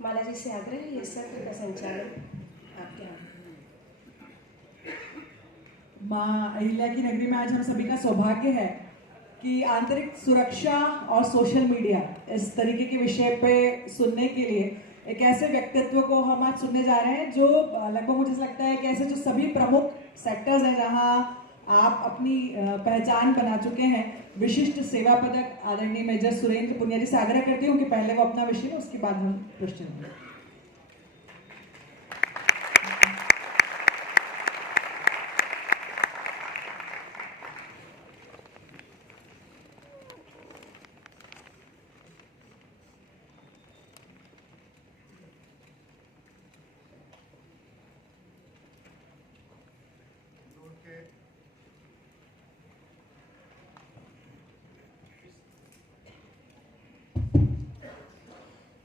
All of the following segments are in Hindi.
माला जी से आग्रह है, ये सत्र का संचालन आपके हाथ में। माँ अहिल्या की नगरी में आज हम सभी का सौभाग्य है कि आंतरिक सुरक्षा और सोशल मीडिया इस तरीके के विषय पे सुनने के लिए एक ऐसे व्यक्तित्व को हम आज सुनने जा रहे हैं जो लगभग मुझे लगता है कि ऐसे जो सभी प्रमुख सेक्टर्स हैं जहां आप अपनी पहचान बना चुके हैं। विशिष्ट सेवा पदक आदरणीय मेजर सुरेंद्र पुनिया जी से आग्रह करती हूँ कि पहले वो अपना विषय लें, उसके बाद हम प्रश्न होंगे।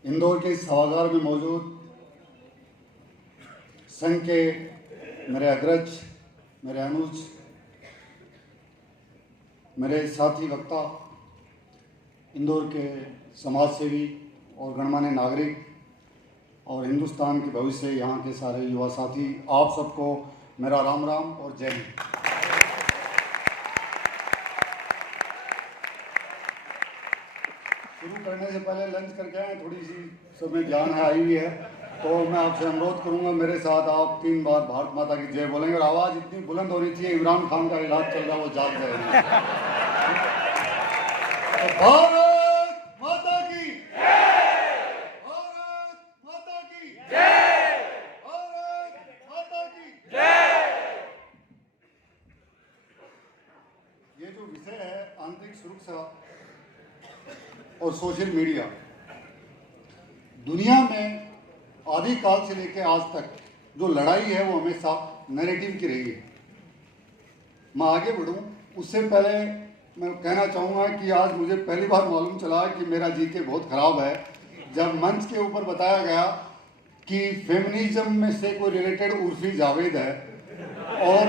इंदौर के इस सभागार में मौजूद संघ के मेरे अग्रज, मेरे अनुज, मेरे साथी वक्ता, इंदौर के समाज सेवी और गणमान्य नागरिक और हिंदुस्तान के भविष्य यहाँ के सारे युवा साथी, आप सबको मेरा राम राम और जय हिंद। शुरू करने से पहले लंच करके आए, थोड़ी सी सब में जान है आई हुई है, तो मैं आपसे अनुरोध करूंगा मेरे साथ आप 3 बार भारत माता की जय बोलेंगे और आवाज़ इतनी बुलंद होनी चाहिए, इमरान खान का इलाज चल रहा है वो जाग जाए। तो भारत माता की जय, भारत माता की जय, भारत माता की जय। ये जो विषय है आंतरिक सुरक्षा और सोशल मीडिया, दुनिया में आदिकाल से लेकर आज तक जो लड़ाई है वो हमेशा नैरेटिव की रही है। मैं आगे बढ़ूं उससे पहले मैं कहना चाहूँगा कि आज मुझे पहली बार मालूम चला कि मेरा जीके बहुत ख़राब है जब मंच के ऊपर बताया गया कि फेमिनिज्म में से कोई रिलेटेड उर्फी जावेद है, और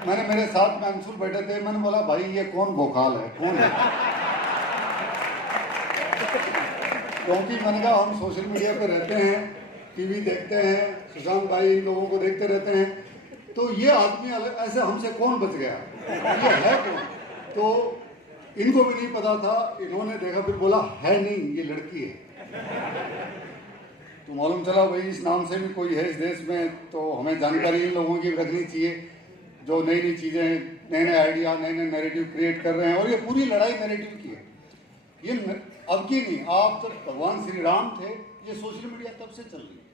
मैंने मेरे साथ में अंशुल बैठे थे, मैंने बोला भाई ये कौन भोकाल है, कौन है? क्योंकि मैंने कहा हम सोशल मीडिया पे रहते हैं, टीवी देखते हैं, सुशांत भाई इन लोगों को देखते रहते हैं, तो ये आदमी ऐसे हमसे कौन बच गया, ये है कौन? तो इनको भी नहीं पता था, इन्होंने देखा फिर बोला है नहीं ये लड़की है। तो मालूम चला भाई इस नाम से भी कोई है इस देश में, तो हमें जानकारी इन लोगों की रखनी चाहिए जो नई नई चीज़ें, नए नए आइडिया, नए नए नैरेटिव क्रिएट कर रहे हैं। और ये पूरी लड़ाई नैरेटिव की है, ये अब की नहीं, आप जब भगवान श्री राम थे ये सोशल मीडिया तब से चल रही है,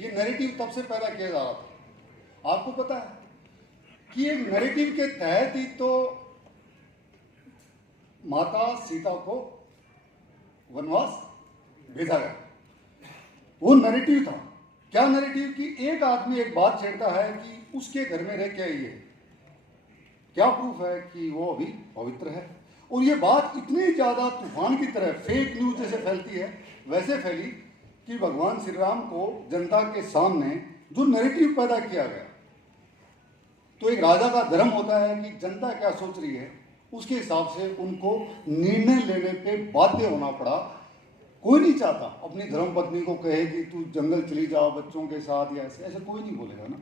ये नैरेटिव तब से पैदा किया जा रहा था। आपको पता है कि एक नैरेटिव के तहत ही तो माता सीता को वनवास भेजा गया, वो नैरेटिव था। क्या नैरेटिव कि एक आदमी एक बात छेड़ता है कि उसके घर में रह के आई है, क्या प्रूफ है कि वो अभी पवित्र है? और ये बात इतनी ज़्यादा तूफान की तरह फेक न्यूज जैसे फैलती है वैसे फैली कि भगवान श्री राम को जनता के सामने जो नैरेटिव पैदा किया गया, तो एक राजा का धर्म होता है कि जनता क्या सोच रही है उसके हिसाब से उनको निर्णय लेने पे बाध्य होना पड़ा। कोई नहीं चाहता अपनी धर्मपत्नी को कहे कि तू जंगल चली जाओ बच्चों के साथ, या ऐसे ऐसे कोई नहीं बोलेगा ना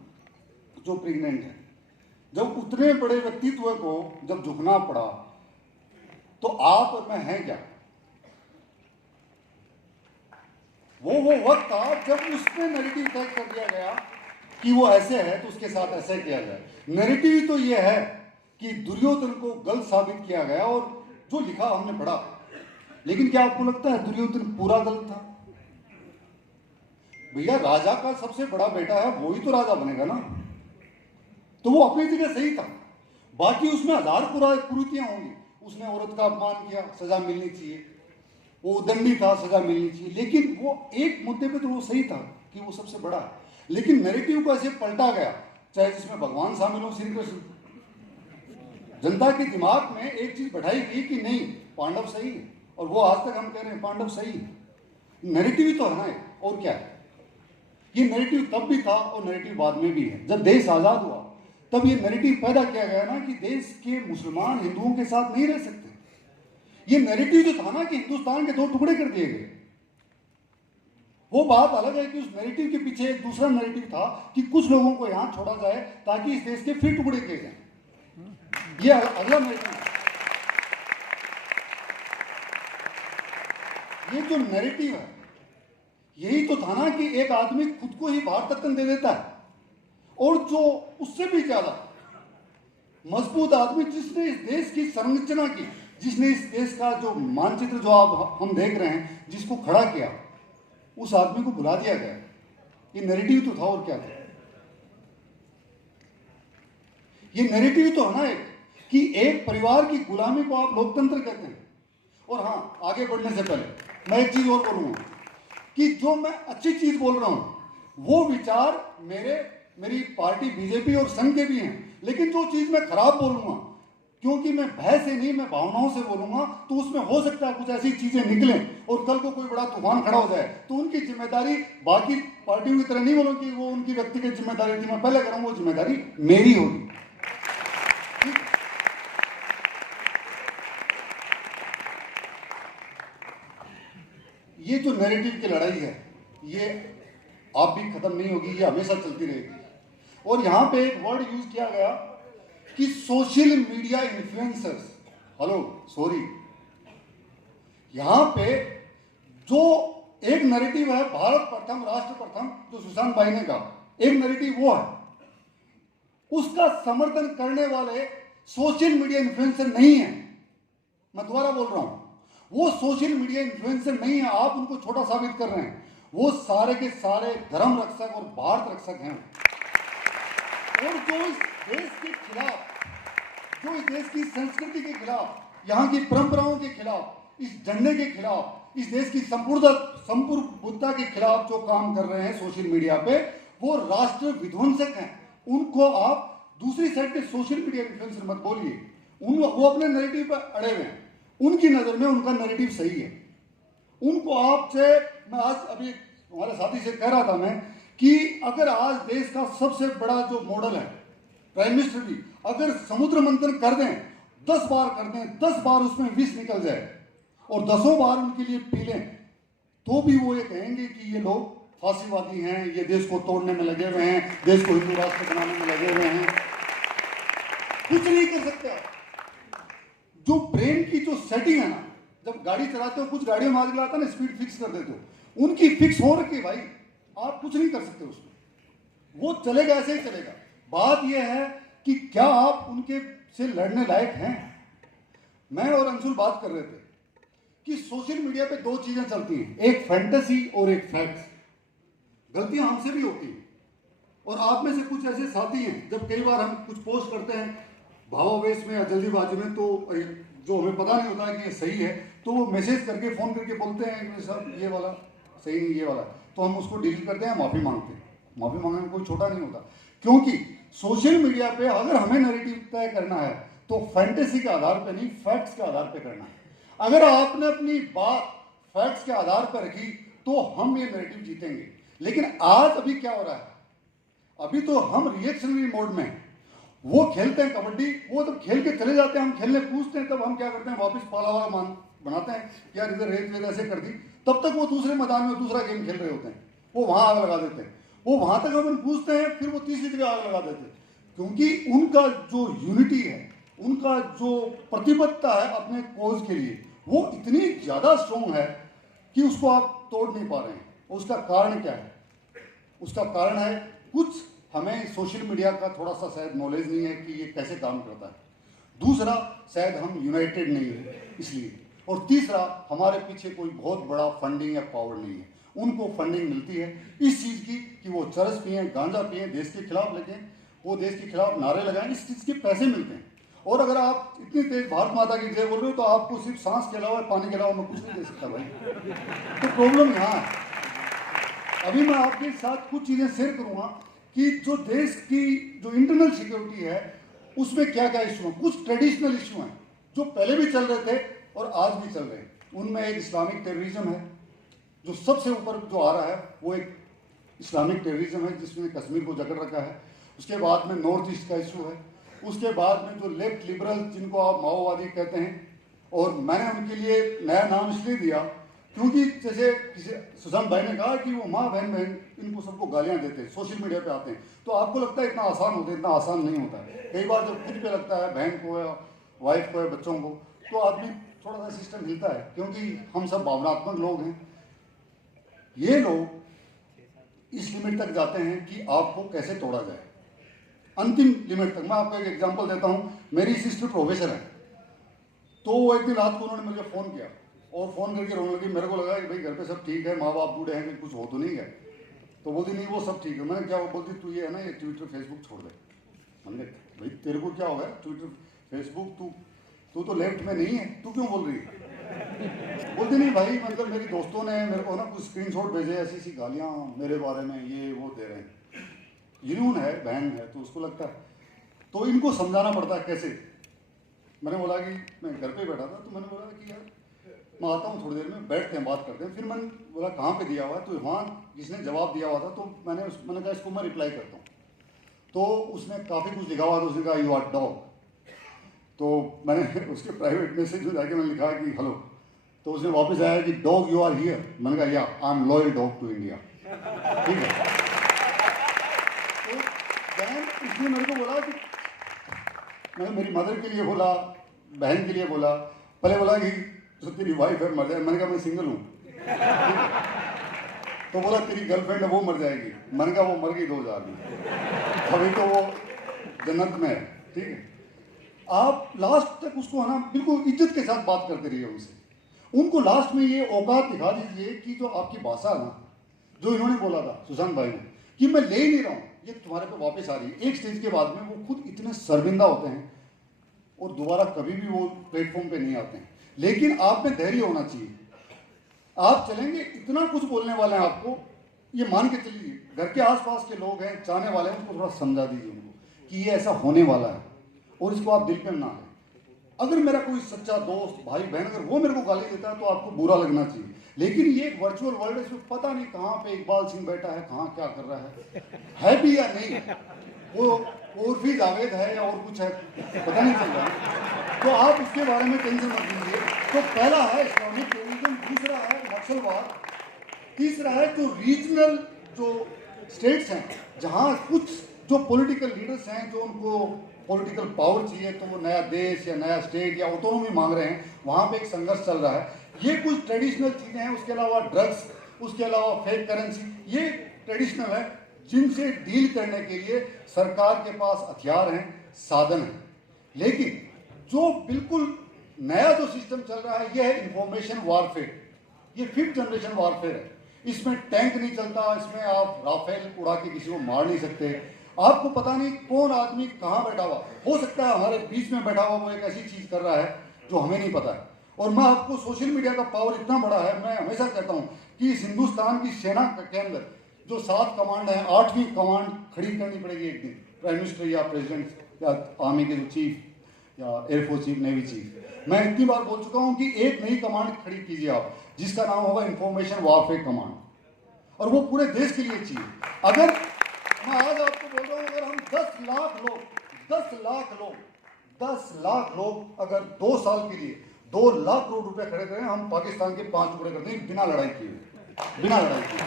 जो प्रेग्नेंट है। जब उतने बड़े व्यक्तित्व को जब झुकना पड़ा तो आप और मैं हैं क्या? वो वक्त था जब उसमें नैरेटिव तय कर दिया गया कि वो ऐसे है तो उसके साथ ऐसे किया जाए। नैरेटिव तो ये है कि दुर्योधन को गलत साबित किया गया और जो लिखा हमने पढ़ा, लेकिन क्या आपको लगता है दुर्योधन पूरा गलत था? भैया राजा का सबसे बड़ा बेटा है, वो ही तो राजा बनेगा ना, तो वो अपनी जगह सही था। बाकी उसमें 1000 कुरीतियां होंगी, उसने औरत का अपमान किया, सजा मिलनी चाहिए, वो उदंडी था, सजा मिलनी चाहिए, लेकिन वो एक मुद्दे पे तो वो सही था कि वो सबसे बड़ा है। लेकिन नैरेटिव को ऐसे पलटा गया, चाहे जिसमें भगवान शामिल हो, श्री कृष्ण, जनता के दिमाग में एक चीज बैठाई गई कि नहीं पांडव सही है, और वो आज तक हम कह रहे हैं पांडव सही है। नैरेटिव ही तो है ना, और क्या है? ये नैरेटिव तब भी था और नैरेटिव बाद में भी है। जब देश आजाद हुआ तब ये नैरेटिव पैदा किया गया ना कि देश के मुसलमान हिंदुओं के साथ नहीं रह सकते। ये नैरेटिव जो था ना कि हिंदुस्तान के 2 टुकड़े कर दिए गए, वो बात अलग है कि उस नैरेटिव के पीछे एक दूसरा नैरेटिव था कि कुछ लोगों को यहां छोड़ा जाए ताकि इस देश के फिर टुकड़े किए जाएं। ये अगला नैरेटिव है। ये जो नैरेटिव है यही तो था ना कि एक आदमी खुद को ही भारत रत्न दे देता है, और जो उससे भी ज्यादा मजबूत आदमी जिसने इस देश की संरचना की, जिसने इस देश का जो मानचित्र जो आप हम देख रहे हैं जिसको खड़ा किया, उस आदमी को बुला दिया गया। ये नैरेटिव तो था, और क्या था? ये नैरेटिव तो है ना एक कि एक परिवार की गुलामी को आप लोकतंत्र कहते हैं। और हाँ, आगे बढ़ने से पहले मैं एक चीज और बोलूंगा कि जो मैं अच्छी चीज बोल रहा हूं वो विचार मेरी पार्टी बीजेपी और संघ के भी हैं, लेकिन जो चीज मैं खराब बोलूंगा, क्योंकि मैं भय से नहीं, मैं भावनाओं से बोलूंगा, तो उसमें हो सकता है कुछ ऐसी चीजें निकलें और कल को कोई बड़ा तूफान खड़ा हो जाए, तो उनकी जिम्मेदारी बाकी पार्टियों की तरह नहीं बोलूं कि वो उनकी व्यक्तिगत जिम्मेदारी थी, मैं पहले कह रहा हूं वो जिम्मेदारी मेरी होगी। ये जो नैरेटिव की लड़ाई है ये आप भी खत्म नहीं होगी, ये हमेशा चलती रहेगी। और यहां पे एक वर्ड यूज किया गया कि सोशल मीडिया इन्फ्लुएंसर्स, यहां पे जो एक नैरेटिव है भारत प्रथम राष्ट्र प्रथम जो सुशांत भाई ने कहा, एक नैरेटिव वो है, उसका समर्थन करने वाले सोशल मीडिया इन्फ्लुएंसर नहीं है। मैं दोबारा बोल रहा हूं, वो सोशल मीडिया इन्फ्लुएंसर नहीं है, आप उनको छोटा साबित कर रहे हैं। वो सारे के सारे धर्म रक्षक और भारत रक्षक हैं, और जो इस देश के खिलाफ, जो इस देश की संस्कृति के खिलाफ, यहाँ की परंपराओं के खिलाफ, इस झंडे के खिलाफ, इस देश की संपूर्णता के खिलाफ जो काम कर रहे हैं सोशल मीडिया पे, वो राष्ट्र विध्वंसक हैं। उनको आप दूसरी साइड के सोशल मीडिया इन्फ्लुएंसर मत बोलिए, वो अपने नैरेटिव पर अड़े हुए हैं, उनकी नजर में उनका नैरेटिव सही है। उनको आपसे, मैं आज अभी हमारे साथी से कह रहा था मैं कि अगर आज देश का सबसे बड़ा जो मॉडल है प्राइम मिनिस्टर भी अगर समुद्र मंथन कर दें, 10 बार कर दें, 10 बार उसमें विष निकल जाए और 10 बार उनके लिए पी लें, तो भी वो ये कहेंगे कि ये लोग फांसीवादी हैं, ये देश को तोड़ने में लगे हुए हैं, देश को हिंदू राष्ट्र बनाने में लगे हुए हैं। कुछ नहीं कर सकते आप। जो ब्रेन की जो सेटिंग है ना, जब गाड़ी चलाते हो, कुछ गाड़ियों में आजकल आता है ना स्पीड फिक्स कर देते हो, उनकी फिक्स हो रखी है भाई, आप कुछ नहीं कर सकते उसको, वो चलेगा, ऐसे ही चलेगा। बात यह है कि क्या आप उनके से लड़ने लायक हैं। मैं और अंशुल बात कर रहे थे कि सोशल मीडिया पे दो चीजें चलती हैं, एक फैंटेसी और एक फैक्ट्स। गलतियां हमसे भी होती हैं, और आप में से कुछ ऐसे साथी हैं, जब कई बार हम कुछ पोस्ट करते हैं भावावेश में या जल्दीबाजी में, तो जो हमें पता नहीं होता है कि ये सही है, तो वो मैसेज करके फोन करके बोलते हैं सर ये वाला सही नहीं, ये वाला, तो हम उसको डिलीट करते हैं, माफी मांगते हैं। माफी मांगने में कोई छोटा नहीं होता, क्योंकि सोशल मीडिया पे अगर हमें नैरेटिव तय करना है तो फैंटेसी के आधार पे नहीं, फैक्ट्स के आधार पे करना है। अगर आपने अपनी बात फैक्ट्स के आधार पर रखी तो हम ये नैरेटिव जीतेंगे। लेकिन आज अभी क्या हो रहा है, अभी तो हम रिएक्शनरी मोड में, वो खेलते हैं कबड्डी, वो तो खेल के चले जाते हैं, हम खेलने पूछते हैं, तब हम क्या करते हैं, वापस पाला वाला मान बनाते हैं, यार इधर रेत वेत ऐसे कर दी, तब तक वो दूसरे मैदान में दूसरा गेम खेल रहे होते हैं, वो वहां आग लगा देते हैं, वो वहां तक हम पूछते हैं, फिर वो तीसरी जगह आग लगा देते हैं, क्योंकि उनका जो यूनिटी है, उनका जो प्रतिबद्धता है अपने कोज के लिए, वो इतनी ज्यादा स्ट्रॉन्ग है कि उसको आप तोड़ नहीं पा रहे हैं। उसका कारण क्या है? उसका कारण है कुछ हमें सोशल मीडिया का थोड़ा सा शायद नॉलेज नहीं है कि ये कैसे काम करता है, दूसरा शायद हम यूनाइटेड नहीं है इसलिए, और तीसरा हमारे पीछे कोई बहुत बड़ा फंडिंग या पावर नहीं है। उनको फंडिंग मिलती है इस चीज़ की कि वो चरस पिए, गांजा पिए, देश के खिलाफ लगे, वो देश के खिलाफ नारे लगाएं, इस चीज़ के पैसे मिलते हैं। और अगर आप इतनी तेज भारत माता की जय बोल रहे हो तो आपको सिर्फ सांस के अलावा, पानी के अलावा मैं कुछ नहीं दे सकता भाई। तो प्रॉब्लम यहाँ है। अभी मैं आपके साथ कुछ चीज़ें शेयर करूँगा कि जो देश की जो इंटरनल सिक्योरिटी है उसमें क्या क्या इशू हैं। कुछ ट्रेडिशनल इशू हैं जो पहले भी चल रहे थे और आज भी चल रहे हैं। उनमें एक इस्लामिक टेररिज्म है जो सबसे ऊपर जो आ रहा है, वो एक इस्लामिक टेररिज्म है जिसमें कश्मीर को जकड़ रखा है। उसके बाद में नॉर्थ ईस्ट का इशू है। उसके बाद में जो लेफ्ट लिबरल जिनको आप माओवादी कहते हैं, और मैंने उनके लिए नया नाम इसलिए दिया क्योंकि जैसे सुशांत भाई ने कहा कि वो माँ बहन इनको सबको गालियां देते हैं, सोशल मीडिया पे आते हैं, तो आपको लगता है इतना आसान होता है? इतना आसान नहीं होता है। कई बार जब खुद पे लगता है, बहन को या वाइफ को या बच्चों को, तो आदमी थोड़ा सा सिस्टम हिलता है, क्योंकि हम सब भावनात्मक लोग हैं। ये लोग इस लिमिट तक जाते हैं कि आपको कैसे तोड़ा जाए, अंतिम लिमिट तक। मैं आपको एक एग्जांपल देता हूँ। मेरी सिस्टर प्रोफेसर है, तो वो एक दिन रात को उन्होंने मुझे फ़ोन किया और फ़ोन करके रोने लगी। मेरे को लगा कि भाई घर पे सब ठीक है, माँ बाप बूढ़े हैं, कि कुछ हो तो नहीं है। तो बोलती नहीं वो सब ठीक है। मैंने क्या, वो बोलती तू ये है ना, ये ट्विटर फेसबुक छोड़ दे। मैंने कहा भाई तेरे को क्या हो गया, ट्विटर फेसबुक तू तो लेफ्ट में नहीं है, तू क्यों बोल रही है? बोलती नहीं भाई, मतलब मेरी दोस्तों ने मेरे को ना कुछ स्क्रीनशॉट भेजे, ऐसी ऐसी गालियाँ मेरे बारे में ये वो दे रहे हैं। जुनून है, बहन है, तो उसको लगता है। तो इनको समझाना पड़ता है कैसे। मैंने बोला कि मैं घर पे बैठा था, तो मैंने बोला कि यार मैं आता हूँ थोड़ी देर में, बैठते हैं बात करते हैं। फिर मैंने बोला कहाँ पे दिया हुआ है, तो वहाँ जिसने जवाब दिया हुआ था, तो मैंने कहा इसको मैं रिप्लाई करता हूँ। तो उसने काफ़ी कुछ लिखा हुआ था, उसने कहा यू आर डॉग। तो मैंने उसके प्राइवेट मैसेज में जाके मैंने लिखा कि हेलो। तो उसने वापस आया कि डॉग यू आर हियर। मैंने कहा या I am loyal dog to India. ठीक है। तो बहन उसने मेरे को बोला कि मैंने मेरी मदर के लिए बोला, बहन के लिए बोला। पहले बोला कि तो तेरी वाइफ है मर जाए। मैंने कहा मैं सिंगल हूँ। तो बोला तेरी गर्लफ्रेंड है वो मर जाएगी। मैंने कहा वो मर गई 2000 में, अभी तो वो जन्नत में है। ठीक है। आप लास्ट तक उसको है ना बिल्कुल इज्जत के साथ बात करते रहिए उनसे। उनको लास्ट में ये औकात दिखा दीजिए कि जो आपकी भाषा है ना, जो इन्होंने बोला था सुशांत भाई ने, कि मैं ले ही नहीं रहा हूँ, ये तुम्हारे पे वापस आ रही है। एक स्टेज के बाद में वो खुद इतने शर्मिंदा होते हैं और दोबारा कभी भी वो प्लेटफॉर्म पे नहीं आते हैं। लेकिन आप में धैर्य होना चाहिए। आप चलेंगे, इतना कुछ बोलने वाले हैं आपको, ये मान के चलिए। घर के आसपास के लोग हैं, चाहने वाले हैं, उसको थोड़ा समझा दीजिए उनको कि ये ऐसा होने वाला है और इसको आप दिल पे ना लें। अगर मेरा कोई सच्चा दोस्त, भाई बहन, अगर वो मेरे को गाली देता है तो आपको बुरा लगना चाहिए। लेकिन ये एक वर्चुअल वर्ल्ड है, इसमें पता नहीं कहाँ पे इकबाल सिंह बैठा है, कहाँ क्या कर रहा है भी या नहीं, वो उर्फी जावेद है या और कुछ है, पता नहीं चल रहा। तो आप उसके बारे में टेंशन मत लीजिए। तो पहला है इस्लामिक टेररिज्म, दूसरा है नक्सलवाद, तीसरा है जो रीजनल जो स्टेट्स हैं, जहाँ कुछ जो पॉलिटिकल लीडर्स हैं, जो उनको पॉलिटिकल पावर चाहिए, तो वो नया देश या नया स्टेट या ऑटोनॉमी मांग रहे हैं, वहाँ पे एक संघर्ष चल रहा है। ये कुछ ट्रेडिशनल चीज़ें हैं, उसके अलावा ड्रग्स, उसके अलावा फेक करेंसी, ये ट्रेडिशनल है, जिनसे डील करने के लिए सरकार के पास हथियार हैं, साधन हैं। लेकिन जो बिल्कुल नया जो सिस्टम चल रहा है, यह है इंफॉर्मेशन वॉरफेयर। ये 5th जनरेशन वॉरफेयर है। इसमें टैंक नहीं चलता, इसमें आप राफेल उड़ा के किसी को मार नहीं सकते। आपको पता नहीं कौन आदमी कहाँ बैठा हुआ, हो सकता है हमारे बीच में बैठा हुआ वो एक ऐसी चीज़ कर रहा है जो हमें नहीं पता है। और मैं आपको, सोशल मीडिया का पावर इतना बड़ा है, मैं हमेशा कहता हूँ कि इस हिंदुस्तान की सेना के अंदर जो 7 कमांड है, 8वीं कमांड खड़ी करनी पड़ेगी एक दिन, प्राइम मिनिस्टर या प्रेसिडेंट या आर्मी के जो चीफ या एयरफोर्स चीफ, नेवी चीफ। मैं इतनी बार बोल चुका हूँ कि एक नई कमांड खड़ी कीजिए आप, जिसका नाम होगा इंफॉर्मेशन वॉरफेयर कमांड, और वो पूरे देश के लिए चाहिए। अगर मैं आज आपको बोल रहा हूँ, अगर हम 10 लाख लोग अगर 2 साल के लिए 2 लाख करोड़ रुपए खड़े करें, हम पाकिस्तान के 5 टुकड़े कर देंगे बिना लड़ाई किए, बिना लड़ाई किए।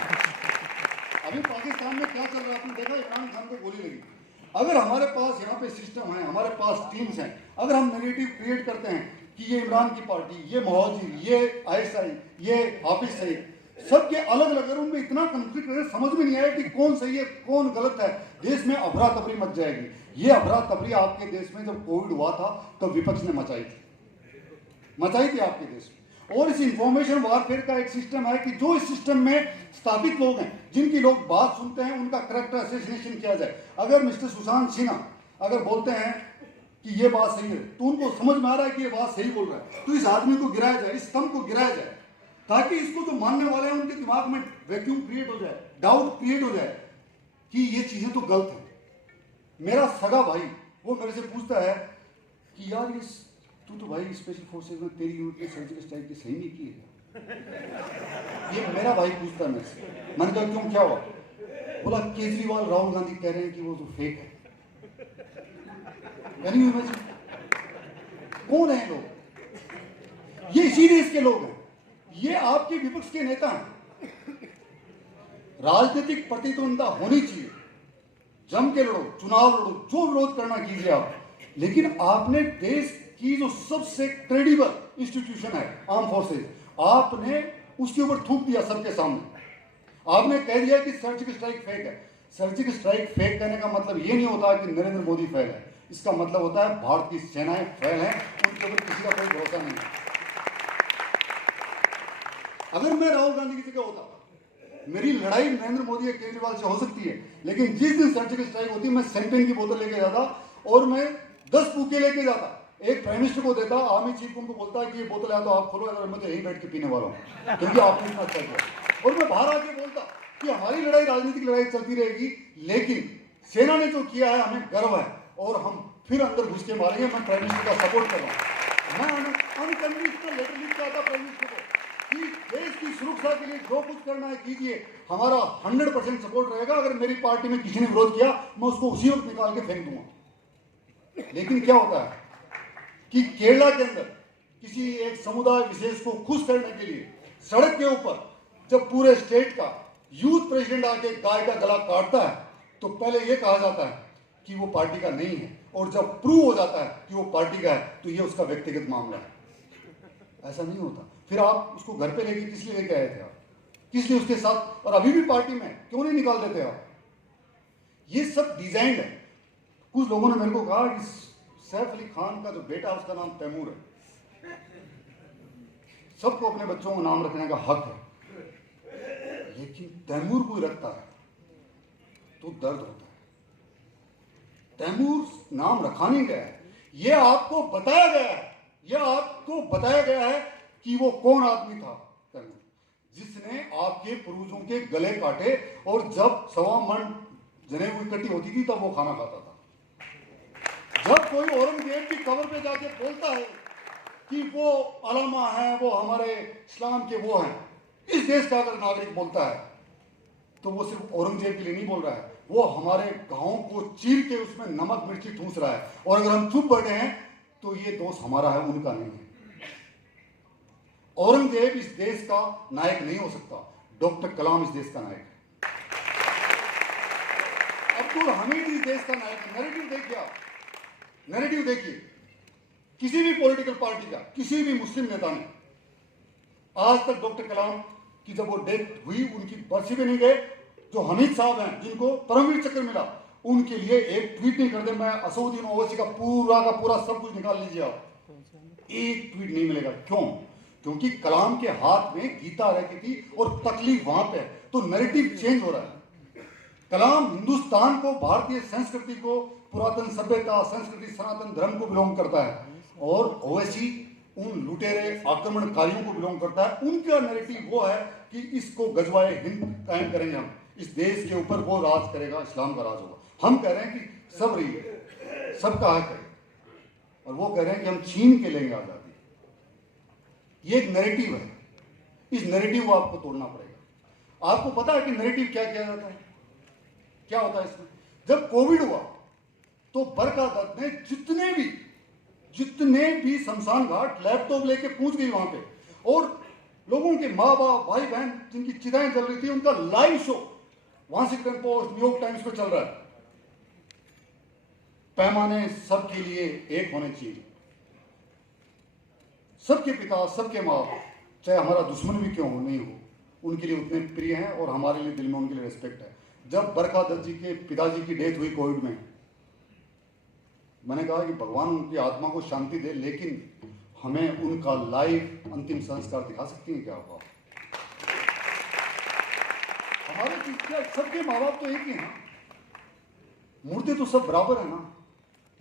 अभी पाकिस्तान में क्या चल रहा है आपने देखा, इमरान खान को गोली लगी। अगर हमारे पास यहाँ पे सिस्टम है, हमारे पास टीम्स हैं, अगर हम नेगेटिव क्रिएट करते हैं कि ये इमरान की पार्टी, ये महाजिर, ये ISI, ये हाफिज सईद, सबके अलग अलग, अगर उनमें इतना कंफ्लिक्ट है, समझ में नहीं आया कि कौन सही है कौन गलत है, देश में अफरा तफरी मच जाएगी। ये अफरा तफरी आपके देश में जब कोविड हुआ था तो विपक्ष ने मचाई थी आपके देश में। और इस इंफॉर्मेशन वॉरफेयर का एक सिस्टम है कि जो इस सिस्टम में स्थापित लोग हैं, जिनकी लोग बात सुनते हैं, उनका करैक्टर असैसिनेशन किया जाए। अगर मिस्टर सुशांत सिन्हा अगर बोलते हैं कि ये बात सही है, तो उनको समझ में आ रहा है कि ये बात सही बोल रहा है, तो इस आदमी को गिराया जाए, इस स्तंभ को गिराया जाए, ताकि इसको जो मानने वाले हैं उनके दिमाग में वैक्यूम क्रिएट हो जाए, डाउट क्रिएट हो जाए कि ये चीजें तो गलत है। मेरा सगा भाई वो मेरे से पूछता है कि यार ये तू तो भाई स्पेशल फोर्सेज में तेरी यूनिट ने सर्जिकल स्ट्राइक की सही नहीं की है। ये मेरा भाई पूछता है मेरे से। मैंने कहा क्यों, क्या हुआ? बोला केजरीवाल राहुल गांधी कह रहे हैं कि वो तो फेक है। यानी कौन है लोग? ये इसी देश के लोग हैं ये आपके विपक्ष के नेता हैं। राजनीतिक प्रतिद्वंदता होनी चाहिए, जम के लड़ो, चुनाव लड़ो, जो विरोध करना कीजिए आप, लेकिन आपने देश की जो सबसे क्रेडिबल इंस्टीट्यूशन है आर्म फोर्सेज, आपने उसके ऊपर थूक दिया सबके सामने। आपने कह दिया कि सर्जिकल स्ट्राइक फेक है। सर्जिकल स्ट्राइक फेक कहने का मतलब ये नहीं होता कि नरेंद्र मोदी फेल है, इसका मतलब होता है भारत की सेनाएं फेल हैं, उनके ऊपर किसी का कोई भरोसा नहीं है। अगर मैं राहुल गांधी की जगह होता, मेरी लड़ाई नरेंद्र मोदी या केजरीवाल से हो सकती है, लेकिन जिस दिन सर्जिकल स्ट्राइक होती मैं शैंपेन की बोतल लेके जाता और मैं 10 फूके लेके जाता, एक प्राइम मिनिस्टर को देता, आर्मी चीफ उनको बोलता कि ये बोतल है तो आप खोलो, अगर मैं तो यहीं बैठ के पीने वाला हूँ क्योंकि आपने इतना अच्छा किया। और मैं बाहर आके बोलता कि हमारी लड़ाई राजनीतिक लड़ाई चलती रहेगी, लेकिन सेना ने जो किया है हमें गर्व है और हम फिर अंदर घुस के मारेंगे। मैं प्राइम मिनिस्टर का सपोर्ट कर रहा हूँ। मैं अनकंडीशनल लेटर लिख के आता प्राइम मिनिस्टर को कि देश की सुरक्षा के लिए जो कुछ करना है कीजिए, हमारा 100% सपोर्ट रहेगा। अगर मेरी पार्टी में किसी ने विरोध किया मैं उसको उसी वक्त निकाल के फेंक दूंगा। लेकिन क्या होता है कि केरला के अंदर किसी एक समुदाय विशेष को खुश करने के लिए सड़क के ऊपर जब पूरे स्टेट का यूथ प्रेसिडेंट आके गाय का गला काटता है तो पहले यह कहा जाता है कि वो पार्टी का नहीं है, और जब प्रूव हो जाता है कि वो पार्टी का है तो ये उसका व्यक्तिगत मामला है। ऐसा नहीं होता। फिर आप उसको घर पे लेके किस लिए लेके आए थे? आप किस लिए उसके साथ, और अभी भी पार्टी में क्यों नहीं निकाल देते आप? ये सब डिजाइन है। कुछ लोगों ने मेरे को कहा कि सैफ अली खान का जो बेटा उसका नाम तैमूर है। सबको अपने बच्चों को नाम रखने का हक है, लेकिन तैमूर कोई रखता है तो दर्द होता है। तैमूर नाम रखा नहीं गया है, यह आपको बताया गया है, यह आपको बताया गया है कि वो कौन आदमी था तैमूर, जिसने आपके पूर्वजों के गले काटे और जब 1.25 मन जनेऊ इकट्ठी होती थी तब वो खाना खाता था। जब कोई औरंगजेब की कब्र पे जाके बोलता है कि वो अलामा है, वो हमारे इस्लाम के वो हैं, इस देश का अगर नागरिक बोलता है तो वो सिर्फ औरंगजेब के लिए नहीं बोल रहा है, वो हमारे गांव को चीर के उसमें नमक मिर्ची ठूस रहा है। और अगर हम चुप बैठे हैं तो ये दोष हमारा है, उनका नहीं है। औरंगजेब इस देश का नायक नहीं हो सकता, डॉक्टर कलाम इस देश का नायक है, अब्दुल हमीद इस देश का नायक है। नैरेटिव देखिए आप, नैरेटिव देखिए किसी भी पॉलिटिकल पार्टी का, किसी भी मुस्लिम नेता ने आज तक डॉक्टर कलाम की जब वो डेथ हुई उनकी बरसी पे नहीं गए। जो हमीद साहब हैं जिनको परमवीर चक्र मिला, उनके लिए एक ट्वीट नहीं करते। मैं असउद्दीन ओवैसी का पूरा सब कुछ निकाल लीजिए आप, एक ट्वीट नहीं मिलेगा। क्यों? क्योंकि कलाम के हाथ में गीता रहती थी और तकलीफ वहां पे है, तो नैरेटिव चेंज हो रहा है। कलाम हिंदुस्तान को, भारतीय संस्कृति को, पुरातन सभ्यता, संस्कृति, सनातन धर्म को बिलोंग करता है, और ओवैसी उन लुटेरे आक्रमणकारियों को बिलोंग करता है। उनका नैरेटिव वो है कि इसको गजवाए हिंद कायम करेंगे हम, इस देश के ऊपर वो राज करेगा, इस्लाम का राज होगा। हम कह रहे हैं कि सब रहिए, सबका हक है, और वो कह रहे हैं कि हम छीन के लेंगे आजादी। ये एक नैरेटिव है, इस नैरेटिव को आपको तोड़ना पड़ेगा। आपको पता है कि नैरेटिव क्या किया जाता है, क्या होता है इसमें? जब कोविड हुआ तो बरखा दत्त ने जितने भी शमशान घाट लैपटॉप लेके पहुंच गई वहां पे, और लोगों के माँ बाप, भाई बहन जिनकी चिताएं जल रही थी, उनका live show Washington post, New York times पे चल रहा है। पैमाने सबके लिए एक होने चाहिए। सबके पिता, सबके माँ, चाहे हमारा दुश्मन भी क्यों नहीं हो, उनके लिए उतने प्रिय हैं और हमारे लिए दिल में उनके लिए रिस्पेक्ट है। जब बरखा दत्त जी के पिताजी की डेथ हुई कोविड में, मैंने कहा कि भगवान उनकी आत्मा को शांति दे, लेकिन हमें उनका लाइव अंतिम संस्कार दिखा सकती हैं क्या आप? हमारे क्या सबके माँ बाप तो एक ही हैं, मूर्ति तो सब बराबर है ना।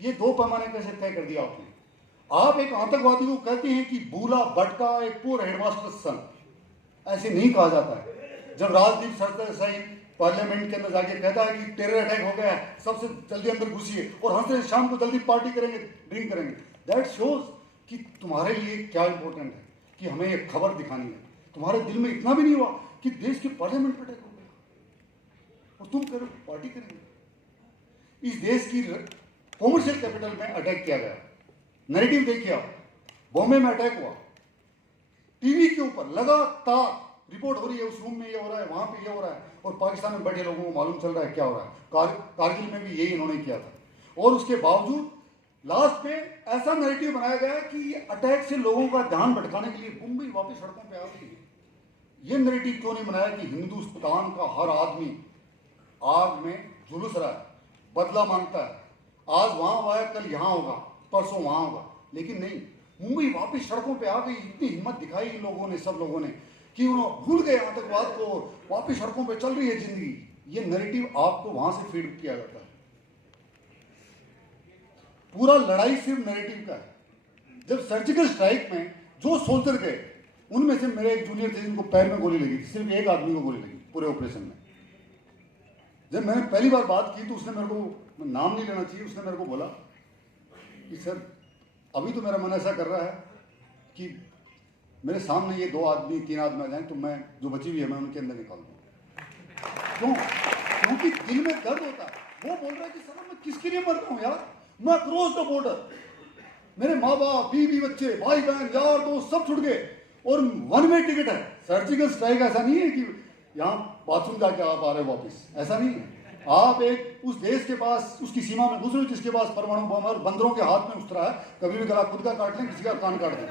ये दो पैमाने कैसे तय कर दिया आपने? आप एक आतंकवादी को कहते हैं कि बूला भटका एक पूर हेडमास्टर सन, ऐसे नहीं कहा जाता है। जब राजदीप सरदेसाई पार्लियामेंट के अंदर जाके कहता है कि टेरर अटैक हो गया है, सबसे जल्दी अंदर घुसिए और हंसते शाम को जल्दी पार्टी करेंगे, ड्रिंक करेंगे, दैट शोज कि तुम्हारे लिए क्या इंपॉर्टेंट है कि हमें ये खबर दिखानी है। तुम्हारे दिल में इतना भी नहीं हुआ कि देश के पार्लियामेंट पर अटैक हो गया और तुम करो पार्टी करेंगे। इस देश की कॉमर्शियल कैपिटल में अटैक किया गया। नैरेटिव देखिए आप, बॉम्बे में अटैक हुआ, टीवी के ऊपर लगातार रिपोर्ट हो रही है, उस रूम में ये हो रहा है, वहां पे ये हो रहा है, और पाकिस्तान में बैठे लोगों को मालूम चल रहा है क्या हो रहा है। कारगिल में भी यही इन्होंने किया था, और उसके बावजूद लास्ट पे ऐसा नैरेटिव बनाया गया कि ये अटैक से लोगों का ध्यान भटकाने के लिए मुंबई वापस सड़कों पे आ गई है। ये नैरेटिव क्यों नहीं बनाया कि हिंदुस्तान का हर आदमी आग में झुलस रहा है, बदला मांगता है, आज वहां हुआ है, कल यहां होगा, परसों वहां होगा, लेकिन नहीं, मुंबई वापस सड़कों पे आ गई। इतनी हिम्मत दिखाई इन लोगों ने, सब लोगों ने, कि उन्होंने भूल गए आतंकवाद को, वापस सड़कों पे चल रही है जिंदगी। ये नैरेटिव आपको वहां से फीड किया जाता है। पूरा लड़ाई सिर्फ नैरेटिव का है। जब सर्जिकल स्ट्राइक में जो सोल्जर गए, उनमें से मेरे एक जूनियर थे जिनको पैर में गोली लगी थी, सिर्फ एक आदमी को गोली लगी पूरे ऑपरेशन में। जब मैंने पहली बार बात की तो उसने मेरे को, नाम नहीं लेना चाहिए, उसने मेरे को बोला कि सर अभी तो मेरा मन ऐसा कर रहा है कि मेरे सामने ये 2 आदमी 3 आदमी आ जाएं तो मैं जो बची हुई है मैं उनके अंदर निकाल दूँ। क्यों? क्योंकि दिल में दर्द होता है। वो बोल रहा है कि सर मैं किसके लिए मर रहा हूँ यार, मैं क्रॉस द बॉर्डर, मेरे माँ बाप, बीवी, बच्चे, भाई बहन, यार दोस्त सब छुट गए, और 1 वे टिकट है। सर्जिकल स्ट्राइक ऐसा नहीं है कि यहाँ बाथरूम जाके आप आ रहे हो वापिस, ऐसा नहीं है। आप एक उस देश के पास, उसकी सीमा में घुस रहे हो जिसके पास परमाणु बम और बंदरों के हाथ में उतरा है, कभी भी गला खुद का काट लें, किसी का कान काट दें,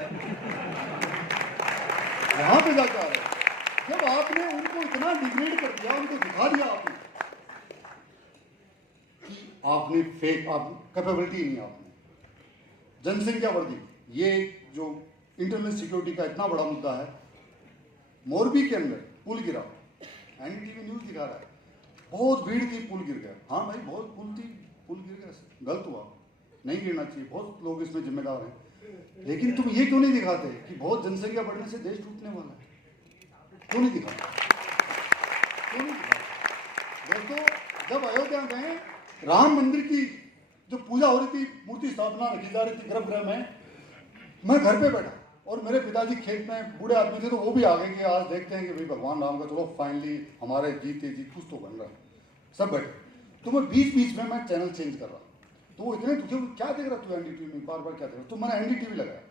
वहां पे जाके आ रहे हो। जब आपने उनको इतना डिग्रेड कर दिया, उनको दिखा दिया आपने कि आपने फेक, आप कैपेबिलिटी नहीं, आपने जनसंख्या वर्दी, ये जो इंटरनल सिक्योरिटी का इतना बड़ा मुद्दा है। मोरबी के अंदर पुल गिरा, एनडीटीवी न्यूज दिखा रहा है, बहुत भीड़ थी, पुल गिर गया। हाँ भाई बहुत पुल थी, पुल गिर गया, गलत हुआ, नहीं गिरना चाहिए, बहुत लोग इसमें जिम्मेदार हैं, लेकिन तुम ये क्यों नहीं दिखाते कि बहुत जनसंख्या बढ़ने से देश टूटने वाला है? क्यों नहीं दिखाते? क्यों नहीं दिखाते? दोस्तों, जब अयोध्या गए, राम मंदिर की जो पूजा हो रही थी, मूर्ति स्थापना रखी जा रही थी गर्भगृह में, मैं घर पे बैठा और मेरे पिताजी खेत में बूढ़े आदमी थे, तो वो भी आ गए कि आज देखते हैं कि भाई भगवान राम का चलो फाइनली हमारे जीते जी कुछ तो बन रहा है, सब बैठे। तो मैं बीच बीच में मैं चैनल चेंज कर रहा, तो वो इतने तुझे क्या देख रहा तू एनडीटीवी में, बार बार क्या देख रहा, तो मैंने एनडीटीवी लगाया।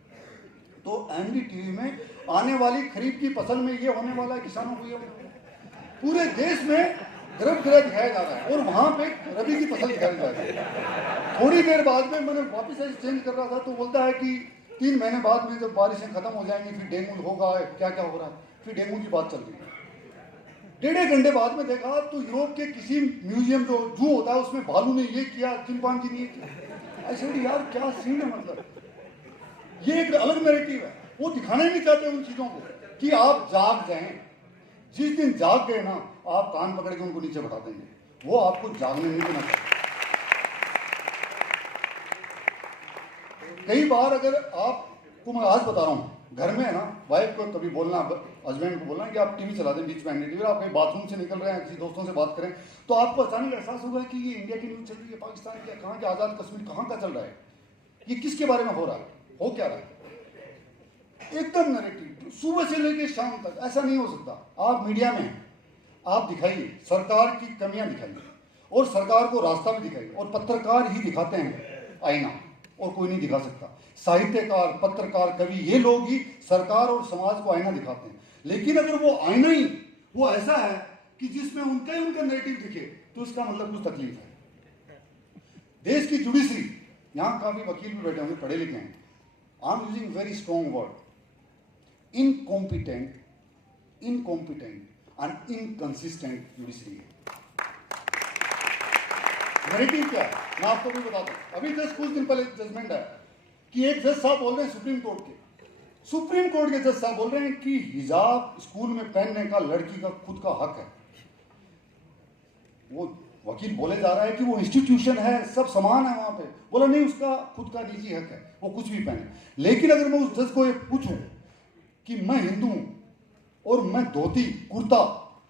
तो एनडीटीवी में आने वाली खरीफ की फसल में ये होने वाला है, किसानों को ये पूरे देश में गर्भगृह दिखाया जा रहा है, और वहां पे रबी की फसल दिखाई जा रही है। थोड़ी देर बाद में मैंने वापस ऐसे चेंज कर रहा था, तो बोलता है कि 3 महीने बाद में जब बारिशें खत्म हो जाएंगी फिर डेंगू होगा, क्या क्या हो रहा है, फिर डेंगू की बात चल रही है। 1.5 घंटे बाद में देखा तो यूरोप के किसी म्यूजियम जो जू होता है उसमें भालू ने ये किया, चिंपांजी ने ये किया। ऐसे यार क्या सीन है, मतलब ये एक अलग नैरेटिव है। वो दिखाना ही नहीं चाहते उन चीजों को कि आप जाग जाएं। जिस दिन जाग गए ना, आप कान पकड़ के उनको नीचे बैठा देंगे, वो आपको जागने नहीं देना चाहते। कई बार अगर आपको, मैं आज बता रहा हूँ, घर में है ना, वाइफ को कभी बोलना, हस्बैंड को बोलना कि आप टीवी चला दें बीच में एनडीटीवी, आप कहीं बाथरूम से निकल रहे हैं, किसी दोस्तों से बात करें, तो आपको अचानक एहसास होगा कि ये इंडिया की न्यूज़ चल रही है, पाकिस्तान की, कहाँ के आज़ाद कश्मीर कहाँ का चल रहा है, ये किसके बारे में हो रहा है, हो क्या रहा है। एकदम नैरेटिव सुबह से लेकर शाम तक, ऐसा नहीं हो सकता। आप मीडिया में आप दिखाइए, सरकार की कमियां दिखाइए, और सरकार को रास्ता भी दिखाइए, और पत्रकार ही दिखाते हैं आईना, और कोई नहीं दिखा सकता। साहित्यकार, पत्रकार, कवि, ये लोग ही सरकार और समाज को आईना दिखाते हैं। लेकिन अगर वो आईना ही वो ऐसा है कि जिसमें उनका ही उनका नैरेटिव दिखे, तो इसका मतलब कुछ तकलीफ है। देश की जुडिशरी, यहाँ काफी वकील भी बैठे होंगे, पढ़े लिखे हैं, I am using very strong word, incompetent and inconsistent judiciary है। नैरेटिव क्या है मैं आपको भी बताता हूँ। अभी जस्ट कुछ दिन पहले जजमेंट है कि एक जज साहब बोल रहे हैं, सुप्रीम कोर्ट के जज साहब बोल रहे हैं कि हिजाब स्कूल में पहनने का लड़की का खुद का हक है। वो वकील बोले जा रहा है कि वो इंस्टीट्यूशन है, सब समान है वहां पे, बोला नहीं उसका खुद का निजी हक है, वो कुछ भी पहने। लेकिन अगर मैं उस जज को ये पूछूं कि मैं हिंदू हूं और मैं धोती कुर्ता